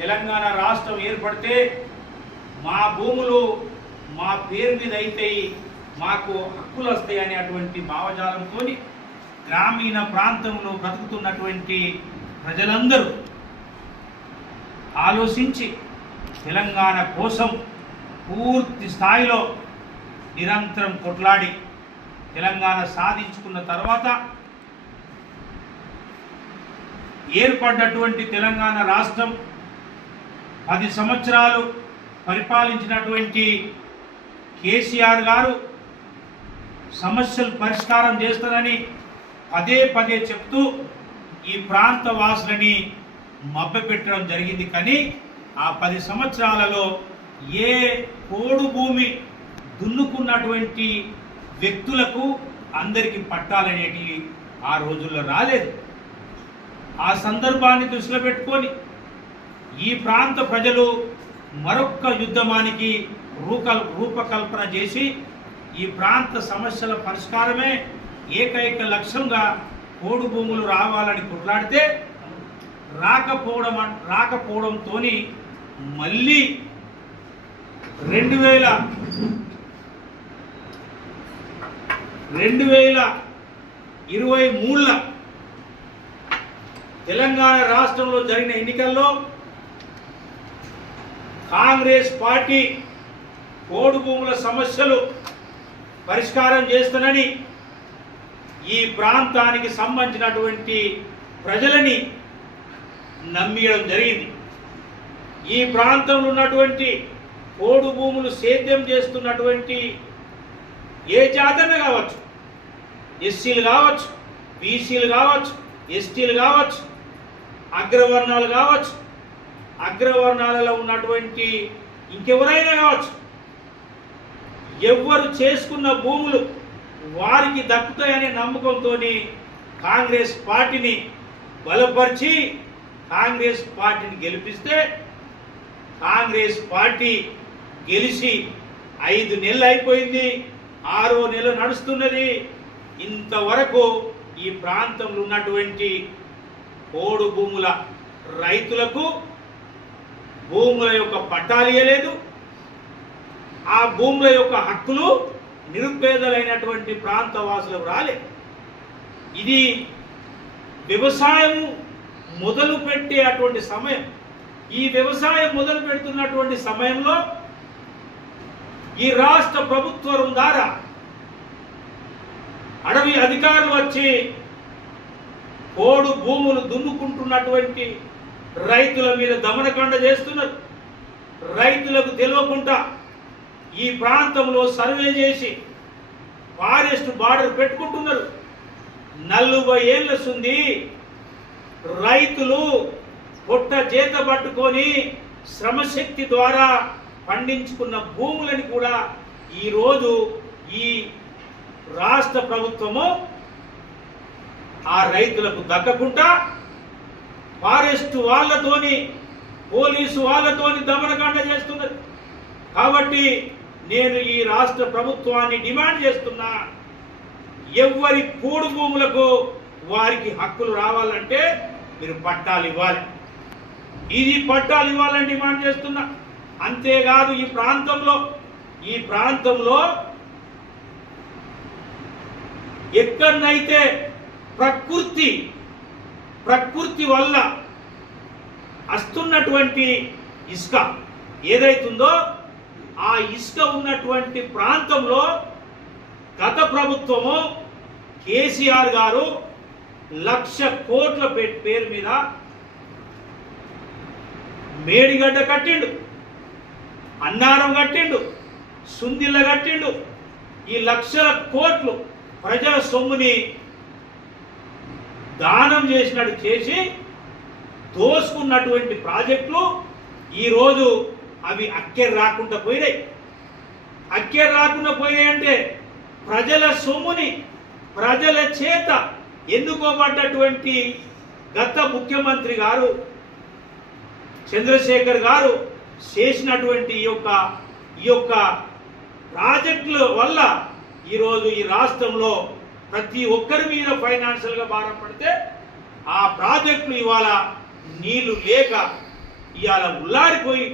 తెలంగాణ రాష్ట్రం ఏర్పడితే మా భూములు మా పేరు మీద అయితాయి, మాకు హక్కులు వస్తాయి అనేటువంటి భావజాలంతో గ్రామీణ ప్రాంతంలో బ్రతుకుతున్నటువంటి ప్రజలందరూ ఆలోచించి తెలంగాణ కోసం పూర్తి స్థాయిలో నిరంతరం కొట్లాడి తెలంగాణ సాధించుకున్న తర్వాత ఏర్పడ్డటువంటి తెలంగాణ రాష్ట్రం 10 సంవత్సరాలు పరిపాలించినటువంటి కేసీఆర్ గారు సమస్యలు పరిష్కారం చేస్తారని పదే పదే చెప్తూ ఈ ప్రాంత వాసులని మభ్యపెట్టడం జరిగింది. కానీ ఆ 10 సంవత్సరాలలో ఏ పోడు భూమి దున్నుకున్నటువంటి వ్యక్తులకు అందరికీ పట్టాలనేటివి ఆ రోజుల్లో రాలేదు. ఆ సందర్భాన్ని దృష్టిలో పెట్టుకొని ఈ ప్రాంత ప్రజలు మరొక్క యుద్ధమానికి రూపకల్పన చేసి ఈ ప్రాంత సమస్యల పరిష్కారమే ఏకైక లక్ష్యంగా పోడు భూములు రావాలని కొట్లాడితే రాకపోవడంతో మళ్ళీ 2023 తెలంగాణ రాష్ట్రంలో జరిగిన ఎన్నికల్లో కాంగ్రెస్ పార్టీ పోడు భూముల సమస్యలు పరిష్కారం చేస్తానని ఈ ప్రాంతానికి సంబంధించినటువంటి ప్రజలని నమ్మియడం జరిగింది. ఈ ప్రాంతంలో ఉన్నటువంటి పోడు భూములు సేద్యం చేస్తున్నటువంటి ఏ జాతర కావచ్చు, ఎస్సీలు కావచ్చు, బీసీలు కావచ్చు, ఎస్టీలు కావచ్చు, అగ్రవర్ణాలు కావచ్చు, అగ్రవర్ణాలలో ఉన్నటువంటి ఇంకెవరైనా కావచ్చు, ఎవ్వరు చేసుకున్న భూములు వారికి దక్కుతాయనే నమ్మకంతో కాంగ్రెస్ పార్టీని బలపరిచి కాంగ్రెస్ పార్టీని గెలిపిస్తే కాంగ్రెస్ పార్టీ గెలిచి 5 నెలలు అయిపోయింది, 6వ నెల నడుస్తున్నది. ఇంతవరకు ఈ ప్రాంతంలో ఉన్నటువంటి పోడు భూముల రైతులకు భూముల యొక్క పట్టాలు ఇవ్వలేదు. ఆ భూముల యొక్క హక్కులు నిరుపేదలైనటువంటి ప్రాంత వాసులకు రాలేదు. ఇది వ్యవసాయం మొదలు పెట్టే అటువంటి సమయం. ఈ వ్యవసాయం మొదలు పెడుతున్నటువంటి సమయంలో ఈ రాష్ట్ర ప్రభుత్వం ద్వారా అడవి అధికారులు వచ్చి పోడు భూములు దున్నుకుంటున్నటువంటి రైతుల మీద దమనకాండ చేస్తున్నారు. రైతులకు తెలియకుండా ఈ ప్రాంతంలో సర్వే చేసి ఫారెస్ట్ బార్డర్ పెట్టుకుంటున్నారు. 40 ఏళ్ళ సుంది రైతులు పొట్ట చేత పట్టుకొని శ్రమశక్తి ద్వారా పండించుకున్న భూములని కూడా ఈరోజు ఈ రాష్ట్ర ప్రభుత్వము ఆ రైతులకు దక్కకుండా ఫారెస్ట్ వాళ్ళతోని పోలీసు వాళ్ళతోని దమనకాండ చేస్తున్నది. కాబట్టి నేను ఈ రాష్ట్ర ప్రభుత్వాన్ని డిమాండ్ చేస్తున్నా, ఎవరి పోడు భూములకు వారికి హక్కులు రావాలంటే మీరు పట్టాలు ఇవ్వాలి. ఇది పట్టాలు ఇవ్వాలని డిమాండ్ చేస్తున్నా. అంతేకాదు ఈ ప్రాంతంలో ఎక్కడనైతే ప్రకృతి వల్ల వస్తున్నటువంటి ఇసుక ఏదైతుందో ఆ ఇసుక ఉన్నటువంటి ప్రాంతంలో గత ప్రభుత్వము కేసీఆర్ గారు 1,00,000 కోట్ల పేరు మీద మేడిగడ్డ కట్టిండు, అన్నారం కట్టిండు, సుందిల్ల కట్టిండు. ఈ 1,00,000 కోట్లు ప్రజల సొమ్ముని దానం చేసినట్టు చేసి దోసుకున్నటువంటి ప్రాజెక్టులు ఈరోజు అవి అక్కేరు రాకుండా పోయినాయి. అక్కేరు రాకుండా పోయాయంటే ప్రజల సొమ్ముని ప్రజల చేత ఎన్నుకోబడ్డటువంటి గత ముఖ్యమంత్రి గారు చంద్రశేఖర్ గారు చేసినటువంటి ఈ యొక్క ప్రాజెక్టుల వల్ల ఈరోజు ఈ రాష్ట్రంలో ప్రతి ఒక్కరి మీద ఫైనాన్షియల్గా భారం పడితే ఆ ప్రాజెక్టులు ఇవాళ నీళ్లు లేక ఇవాళ ఉల్లారిపోయి